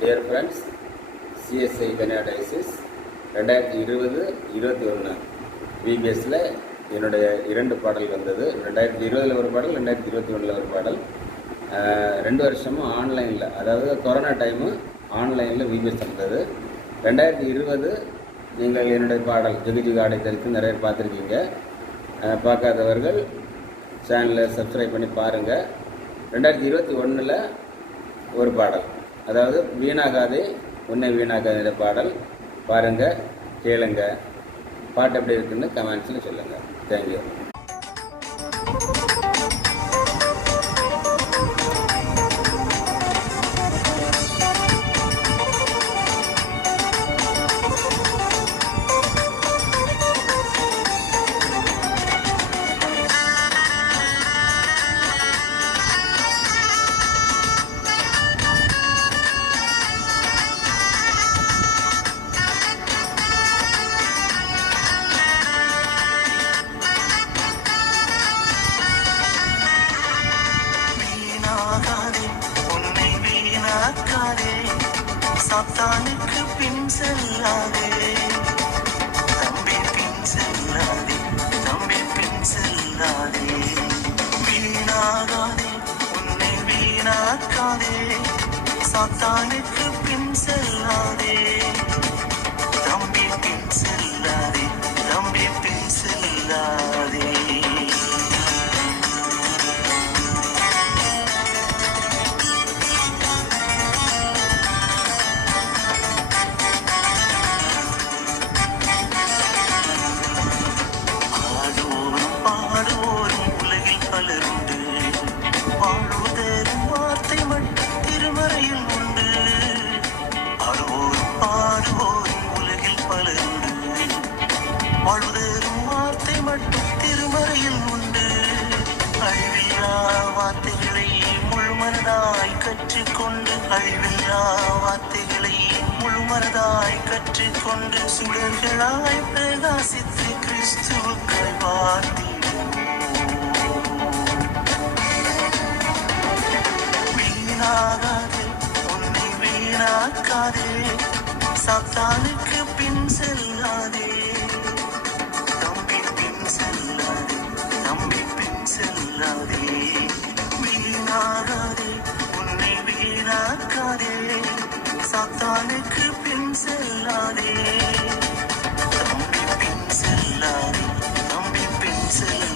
Dear friends, CSI பெனாடைசிஸ் 2020-21 விபிஎஸ்சில் என்னுடைய 2 பாடல் வந்தது. 2020 ஒரு பாடல், 2021 ஒரு பாடல். 2 வருஷமும் ஆன்லைனில், அதாவது கொரோனா டைமு ஆன்லைனில் விபிஎஸ் வந்தது. 2020 நீங்கள் என்னுடைய பாடல் ஜெகஜுக ஆடை தரித்து நிறைய பார்த்துருக்கீங்க. பார்க்காதவர்கள் சேனலை சப்ஸ்கிரைப் பண்ணி பாருங்கள். 2021 ஒரு பாடல், அதாவது வீணாகாதே உன்னை வீணாகாத பாடல் பாருங்கள், கேளுங்க. பாட்டு எப்படி இருக்குன்னு கமெண்ட்ஸில் சொல்லுங்கள். தேங்க்யூ. சாத்தானுக்கு பின் செல்லாதே தம்பி, பின் செல்லாதே தம்பி, பின் செல்லாதே. வீணாகாதே, உன்னை வீணாக்காதே. சாத்தானுக்கு பின் செல்லாதே தம்பி, பின் செல்லாதே தம்பி, பின் செல்லாதே. வாழ்வதேறும் வார்த்தை மட்டும் திருமறையில் உண்டு. அழிவில்லா வார்த்தைகளை முழுமனதாய் கற்றுக்கொண்டு, அழிவில்லா வார்த்தைகளை முழுமனதாய் கற்றுக்கொண்டு, சுடர்களாய் பிரகாசித்து கிறிஸ்துவுக்காய் வாழ்ந்திடுவோம். வீணாகாதே, உன்னை வீணாக்காதே. சாத்தானுக்கு பின் செல்லாதே வீணாகாதே, உன்னை வீணாக்காதே. சாத்தானுக்கு பின் செல்லாதே தம்பி, பின் செல்லாதே தம்பி, பின் செல்லாதே.